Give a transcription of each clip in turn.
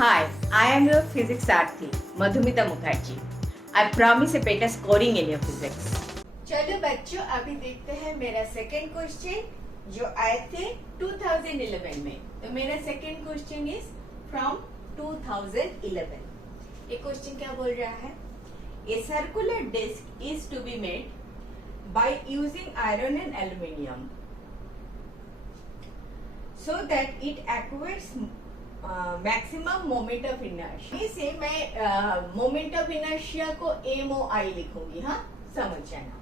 Hi, I am your physics Sarthi, Madhumita Mukherjee. I promise a better scoring in your physics. चलो बच्चों, अभी देखते हैं मेरा सेकेंड क्वेश्चन जो आए थे 2011 में। तो मेरा सेकेंड क्वेश्चन इज फ्रॉम 2011। ये क्वेश्चन क्या बोल रहा है? A circular disc is to be made by using iron and aluminium so that it acquires maximum moment of inertia. से मैं मोमेंट ऑफ इनर्शिया को MOI लिखूंगी, हाँ समझ जाना।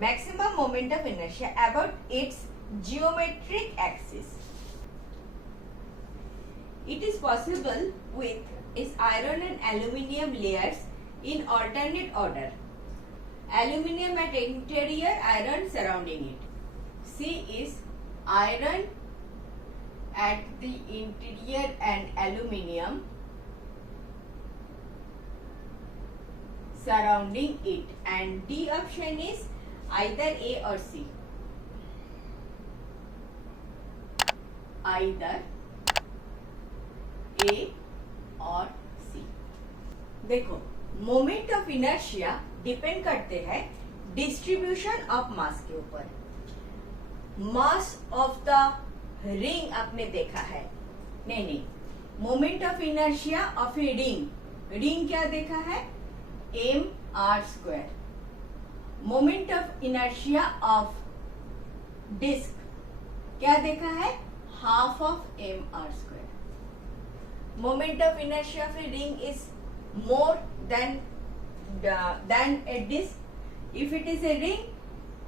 Maximum moment of inertia about its geometric axis. It is possible with its iron and aluminium layers in alternate order. Aluminium at interior, iron surrounding it. C is iron at the interior and aluminium surrounding it. And D option is either A or C. Either A or C. देखो, moment of inertia depend करते हैं distribution of mass के ऊपर। Mass of the ring आपने देखा है? नहीं, moment of inertia of a ring क्या देखा है? mr²। Moment of inertia of disc क्या देखा है? Half of mr²। Moment of inertia of a ring is more than a disk if it is a ring,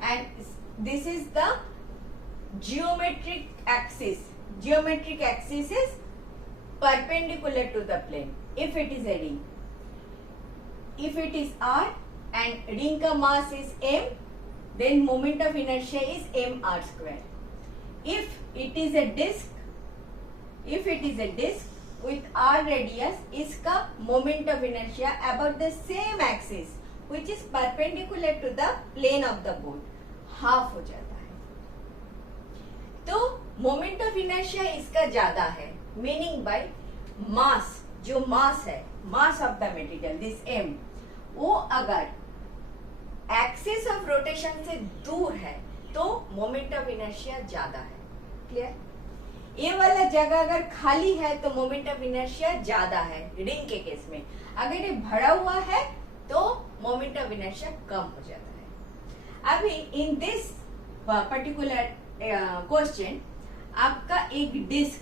and this is the geometric axis. Geometric axis is perpendicular to the plane if it is a ring. If it is r and ring ka mass is m, then moment of inertia is mr²। If it is a disk with r radius, इसका moment of inertia about the same axis which is perpendicular to the plane of the board, half हो जाता है। तो moment of inertia इसका ज्यादा है, meaning by mass, जो mass है, mass of the material, this m, वो अगर एक्सिस ऑफ रोटेशन से दूर है तो मोमेंट ऑफ इनर्शिया ज्यादा है। क्लियर? ये वाला जगह अगर खाली है तो मोमेंट ऑफ इनर्शिया ज्यादा है रिंग के केस में। अगर ये भरा हुआ है तो मोमेंट ऑफ इनर्शिया कम हो जाता है। अभी इन दिस पर्टिकुलर क्वेश्चन आपका एक डिस्क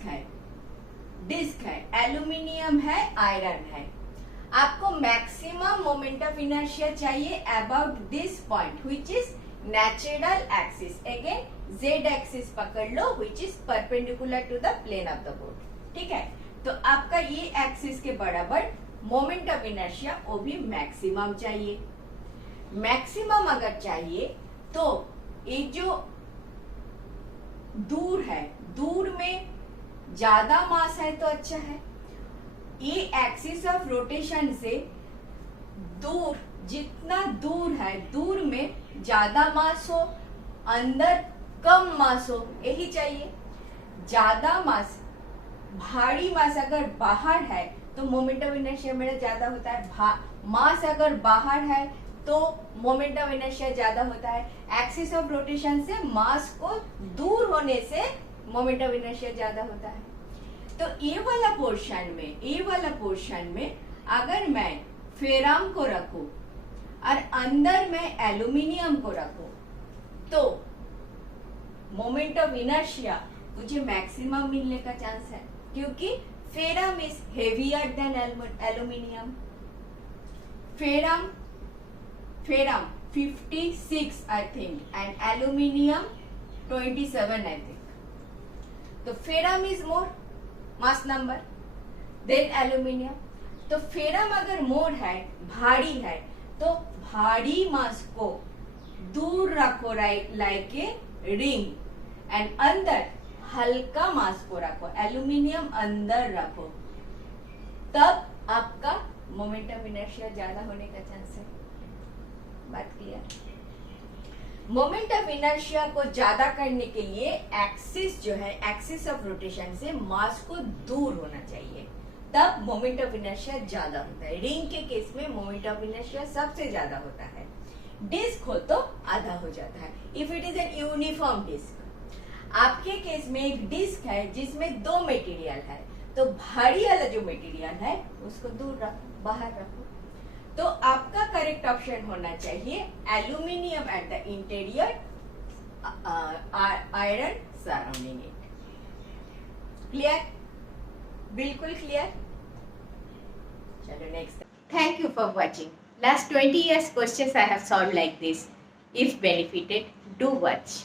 है, एल्यूमिनियम है, आयरन है। आपको मैक्सिमम मोमेंट ऑफ इनर्शिया चाहिए about this point which is natural axis. Again Z axis पकड़ लो which is perpendicular to the plane of the board. ठीक है, तो आपका ये एक्सिस के बराबर मोमेंट ऑफ इनर्शिया वो भी मैक्सिमम चाहिए। मैक्सिमम अगर चाहिए तो ये जो दूर है, दूर में ज्यादा मास है तो अच्छा है। ये एक्सिस ऑफ रोटेशन से दूर, जितना दूर है, दूर में ज्यादा मास हो, अंदर कम मास हो, यही चाहिए। ज्यादा मास, भारी मास अगर बाहर है तो मोमेंट ऑफ इनर्शिया मेरा ज्यादा होता है। मास अगर बाहर है तो मोमेंट ऑफ इनर्शिया ज्यादा होता है। एक्सिस ऑफ रोटेशन से मास को दूर होने से मोमेंट ऑफ इनर्शिया ज्यादा होता है। तो ये वाला पोर्शन में अगर मैं फेरम को रखूं और अंदर में एल्यूमिनियम को रखूं तो मोमेंट ऑफ इनर्शिया मुझे मैक्सिमम मिलने का चांस है, क्योंकि ferrum is heavier than aluminium. Ferrum 56 I think and aluminium 27 I think. तो ferrum is more mass number than aluminium. तो फेरम अगर मोर है, भारी है, तो भारी मास को दूर रखो लाइक ए रिंग, एंड अंदर हल्का मास को रखो, एल्यूमिनियम अंदर रखो, तब आपका मोमेंट ऑफ इनर्शिया ज्यादा होने का चांस है। बात क्लियर? मोमेंट ऑफ इनर्शिया को ज्यादा करने के लिए एक्सिस जो है, एक्सिस ऑफ रोटेशन से मास को दूर होना चाहिए। तब मोमेंट ऑफ इनर्शिया ज्यादा होता है। रिंग के केस में मोमेंट ऑफ इनर्शिया सबसे ज्यादा होता है, डिस्क हो तो आधा हो जाता है। If it is an uniform disc, आपके केस में एक डिस्क है जिसमें दो मटेरियल है, तो भारी वाला जो मटेरियल है उसको दूर रखो, बाहर रखो। तो आपका करेक्ट ऑप्शन होना चाहिए aluminium at the interior, iron surrounding it. Clear? बिल्कुल क्लियर। चलो next. Thank you for watching. Last 20 years questions I have solved like this. If benefited, do watch.